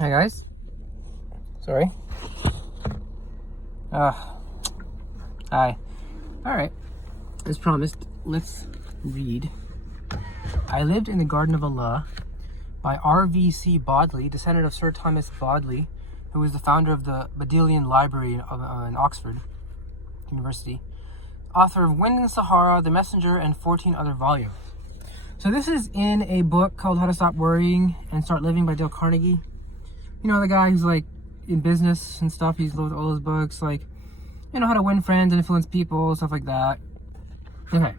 Hi guys. Sorry. Hi. Alright. As promised, let's read. I Lived in the Garden of Allah by R.V.C. Bodley, descendant of Sir Thomas Bodley, who was the founder of the Bodleian Library in Oxford University. Author of Wind and Sahara, The Messenger, and 14 other volumes. So this is in a book called How to Stop Worrying and Start Living by Dale Carnegie. You know, the guy who's like in business and stuff. He's wrote all those books, like, you know, how to win friends and influence people, stuff like that. Okay.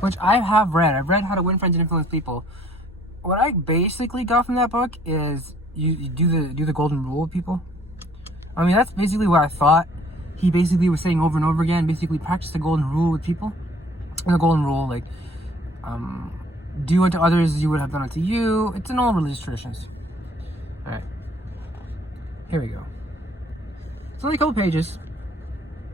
Which I have read. I've read How to Win Friends and Influence People. What I basically got from that book is you do the golden rule with people. I mean, that's basically what I thought he basically was saying over and over again. Basically, practice the golden rule with people. And the golden rule, like, do unto others as you would have done unto you. It's in all religious traditions. Alright. Here we go. It's only a couple pages.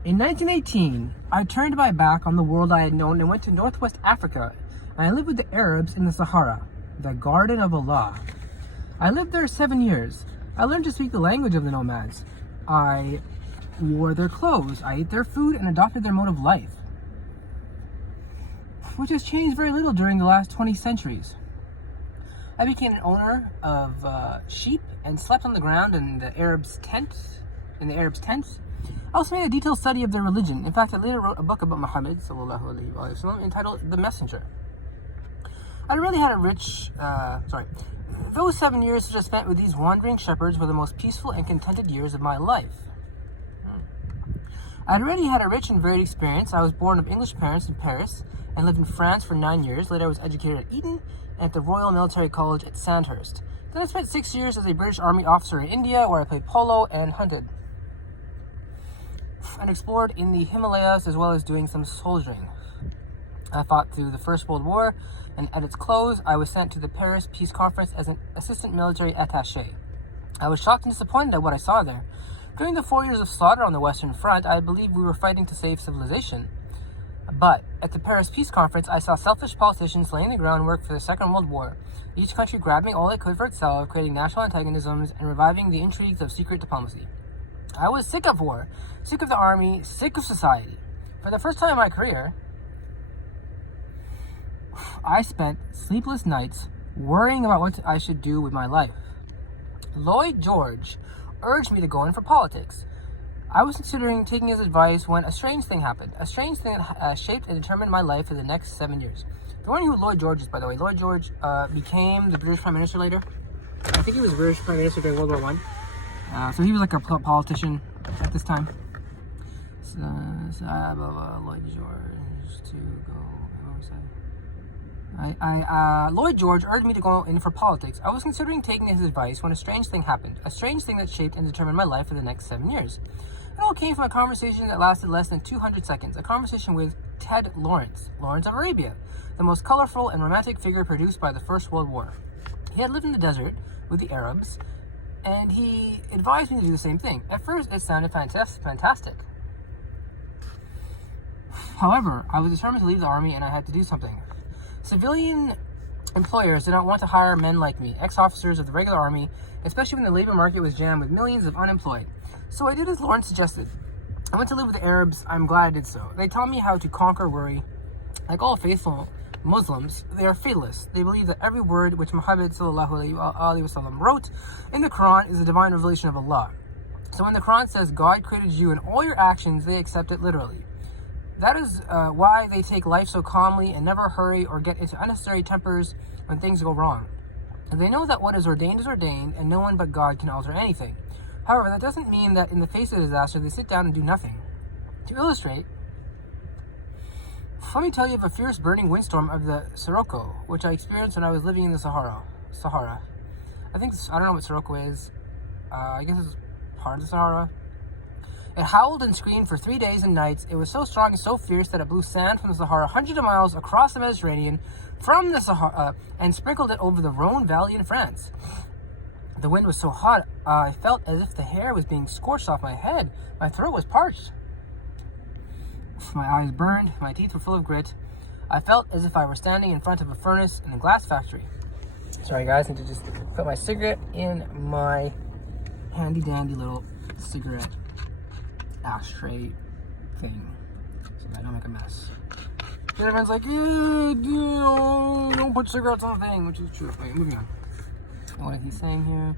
In 1918, I turned my back on the world I had known and went to Northwest Africa, and I lived with the Arabs in the Sahara, the Garden of Allah. I lived there 7 years. I learned to speak the language of the nomads. I wore their clothes, I ate their food, and adopted their mode of life, which has changed very little during the last 20 centuries. I became an owner of sheep and slept on the ground in the Arabs' tents. I also made a detailed study of their religion. In fact, I later wrote a book about Muhammad sallallahu alaihi wasallam entitled The Messenger. I really had a rich, those 7 years that I spent with these wandering shepherds were the most peaceful and contented years of my life. I'd already had a rich and varied experience. I was born of English parents in Paris and lived in France for 9 years. Later, I was educated at Eton and at the Royal Military College at Sandhurst. Then I spent 6 years as a British Army officer in India, where I played polo and hunted, and explored in the Himalayas, as well as doing some soldiering. I fought through the First World War, and at its close, I was sent to the Paris Peace Conference as an assistant military attaché. I was shocked and disappointed at what I saw there. During the 4 years of slaughter on the Western Front, I believed we were fighting to save civilization. But at the Paris Peace Conference, I saw selfish politicians laying the groundwork for the Second World War, each country grabbing all it could for itself, creating national antagonisms, and reviving the intrigues of secret diplomacy. I was sick of war, sick of the army, sick of society. For the first time in my career, I spent sleepless nights worrying about what I should do with my life. Lloyd George urged me to go in for politics. I was considering taking his advice when a strange thing happened. A strange thing that shaped and determined my life for the next 7 years. The one who Lloyd George is, by the way. Lloyd George became the British Prime Minister later. I think he was British Prime Minister during World War I. So he was like a politician at this time. Lloyd George to go. What was I? Lloyd George urged me to go in for politics. I was considering taking his advice when a strange thing happened. A strange thing that shaped and determined my life for the next 7 years. It all came from a conversation that lasted less than 200 seconds. A conversation with Ted Lawrence of Arabia, the most colorful and romantic figure produced by the First World War. He had lived in the desert with the Arabs, and he advised me to do the same thing. At first, it sounded fantastic. However, I was determined to leave the army, and I had to do something. Civilian employers did not want to hire men like me, ex-officers of the regular army, especially when the labor market was jammed with millions of unemployed. So I did as Lawrence suggested. I went to live with the Arabs. I'm glad I did so. They taught me how to conquer worry. Like all faithful Muslims, they are fatalists. They believe that every word which Muhammad sallallahu alaihi wasallam wrote in the Quran is a divine revelation of Allah. So when the Quran says God created you and all your actions, they accept it literally. That is why they take life so calmly and never hurry or get into unnecessary tempers when things go wrong. And they know that what is ordained, and no one but God can alter anything. However, that doesn't mean that in the face of disaster, they sit down and do nothing. To illustrate, let me tell you of a fierce burning windstorm of the Sirocco, which I experienced when I was living in the Sahara. I don't know what Sirocco is. I guess it's part of the Sahara. It howled and screamed for 3 days and nights. It was so strong and so fierce that it blew sand from the Sahara hundreds of miles across the Mediterranean from the Sahara and sprinkled it over the Rhone Valley in France. The wind was so hot, I felt as if the hair was being scorched off my head. My throat was parched. My eyes burned, my teeth were full of grit. I felt as if I were standing in front of a furnace in a glass factory. Sorry guys, I need to just put my cigarette in my handy dandy little cigarette ashtray thing so that I don't make a mess. And everyone's like, don't put cigarettes on the thing, which is true. Okay, moving on. And what is he saying here?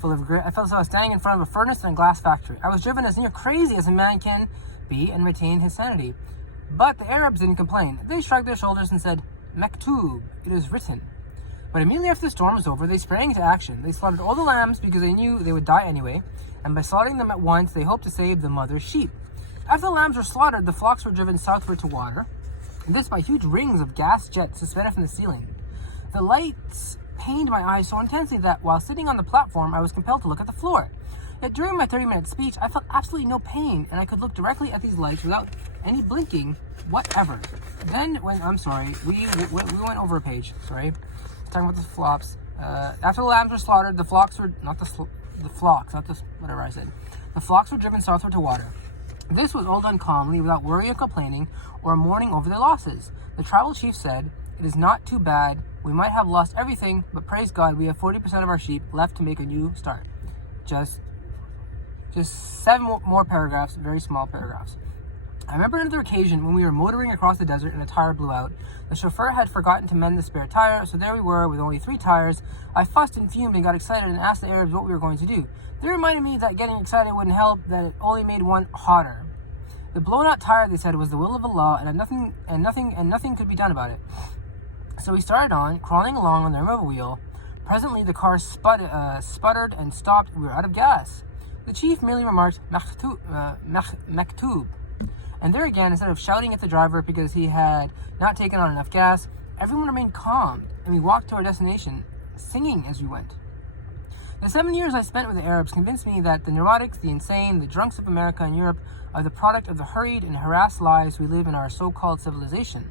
Full of regret. I felt as though I was standing in front of a furnace in a glass factory. I was driven as near crazy as a man can be and retain his sanity. But the Arabs didn't complain. They shrugged their shoulders and said, Maktub, it is written. But immediately after the storm was over, they sprang into action. They slaughtered all the lambs because they knew they would die anyway, and by slaughtering them at once, they hoped to save the mother sheep. After the lambs were slaughtered, the flocks were driven southward to water, and this by huge rings of gas jets suspended from the ceiling. The lights pained my eyes so intensely that while sitting on the platform, I was compelled to look at the floor. Yet during my 30-minute speech, I felt absolutely no pain, and I could look directly at these lights without any blinking whatever. Then, we went over a page, sorry. Talking about the flops. After the lambs were slaughtered, the flocks were, the flocks were driven southward to water. This was all done calmly, without worry or complaining, or mourning over their losses. The tribal chief said, "It is not too bad. We might have lost everything, but praise God, we have 40% of our sheep left to make a new start." Just 7 more paragraphs, very small paragraphs. I remember another occasion when we were motoring across the desert and a tire blew out. The chauffeur had forgotten to mend the spare tire, so there we were with only 3 tires. I fussed and fumed and got excited and asked the Arabs what we were going to do. They reminded me that getting excited wouldn't help, that it only made one hotter. The blown out tire, they said, was the will of Allah, and nothing could be done about it. So we started on, crawling along on the rim of a wheel. Presently the car sputtered and stopped, and we were out of gas. The chief merely remarked, Maktub. And there again, instead of shouting at the driver because he had not taken on enough gas, everyone remained calm, and we walked to our destination, singing as we went. The 7 years I spent with the Arabs convinced me that the neurotics, the insane, the drunks of America and Europe are the product of the hurried and harassed lives we live in our so-called civilization.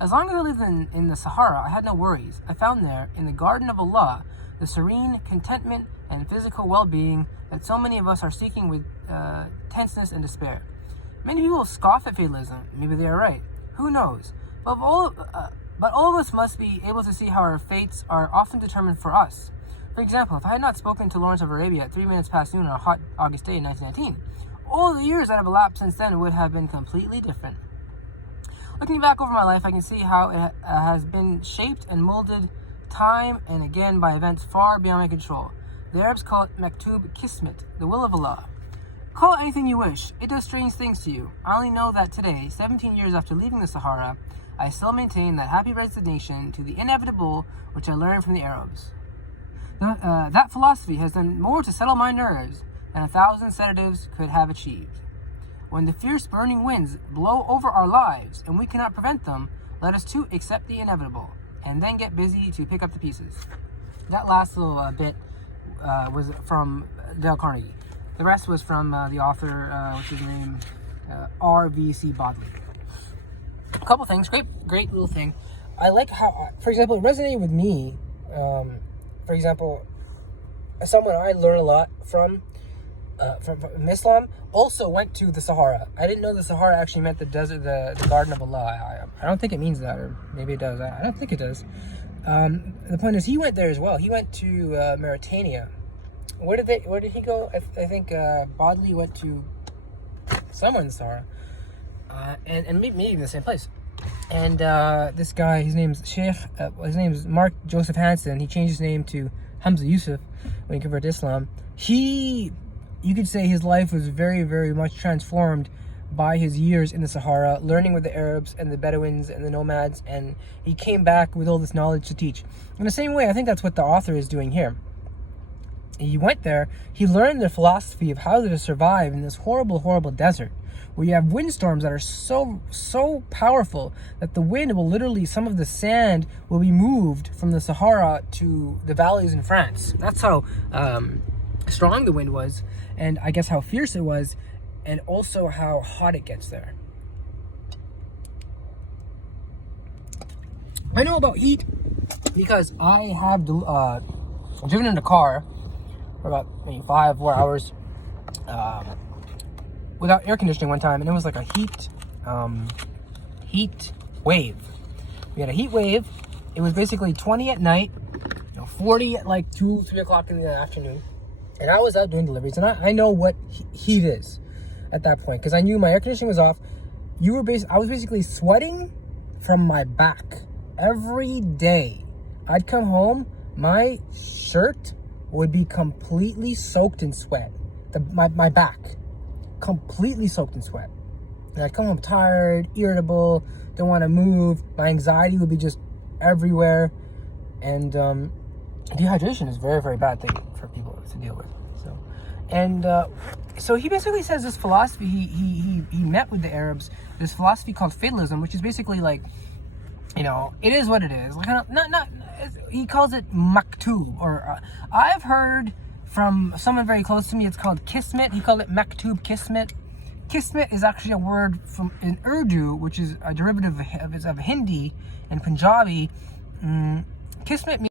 As long as I lived in the Sahara, I had no worries. I found there, in the garden of Allah, the serene contentment and physical well-being that so many of us are seeking with tenseness and despair. Many people scoff at fatalism. Maybe they are right. Who knows? But all of us must be able to see how our fates are often determined for us. For example, if I had not spoken to Lawrence of Arabia at 3 minutes past noon on a hot August day in 1919, all the years that have elapsed since then would have been completely different. Looking back over my life, I can see how it has been shaped and molded time and again by events far beyond my control. The Arabs call it Maktub Kismet, the will of Allah. Call it anything you wish. It does strange things to you. I only know that today, 17 years after leaving the Sahara, I still maintain that happy resignation to the inevitable which I learned from the Arabs. That philosophy has done more to settle my nerves than 1,000 sedatives could have achieved. When the fierce burning winds blow over our lives and we cannot prevent them, let us too accept the inevitable and then get busy to pick up the pieces. That last little bit was from Dale Carnegie. The rest was from the author, what's his name, R.V.C. Bodley. A couple things, great little thing. I like how, for example, it resonated with me. For example, someone I learned a lot from Islam also went to the Sahara. I didn't know the Sahara actually meant the desert, the Garden of Allah. I don't think it means that, or maybe it does. I don't think it does. The point is, he went there as well. He went to Mauritania. Where did he go? I think Bodley went to somewhere in the Sahara, and maybe in the same place. And this guy, his name's Mark Joseph Hansen. He changed his name to Hamza Yusuf when he converted to Islam. You could say his life was very, very much transformed by his years in the Sahara, learning with the Arabs and the Bedouins and the nomads, and he came back with all this knowledge to teach. In the same way, I think that's what the author is doing here. He went there, he learned the philosophy of how to survive in this horrible, horrible desert, where you have windstorms that are so powerful that the wind will literally, some of the sand will be moved from the Sahara to the valleys in France. That's how strong the wind was, and I guess how fierce it was, and also how hot it gets there. I know about heat because I have driven in a car for about maybe 5-4 hours without air conditioning one time, and it was like a heat wave. We had a heat wave. It was basically 20 at night, 40 at like 2, 3 o'clock in the afternoon. And I was out doing deliveries, and I know what heat is at that point, because I knew my air conditioning was off. I was basically sweating from my back every day. I'd come home, my shirt would be completely soaked in sweat. My back, completely soaked in sweat. And I'd come home tired, irritable, don't want to move. My anxiety would be just everywhere. And dehydration is a very, very bad thing for people to deal with. So he basically says this philosophy, he met with the Arabs, this philosophy called fatalism, which is basically like, it is what it is. Like, he calls it maktub, or I've heard from someone very close to me, it's called kismet. He called it maktub, kismet. Kismet is actually a word from in Urdu, which is a derivative of Hindi and Punjabi. Kismet means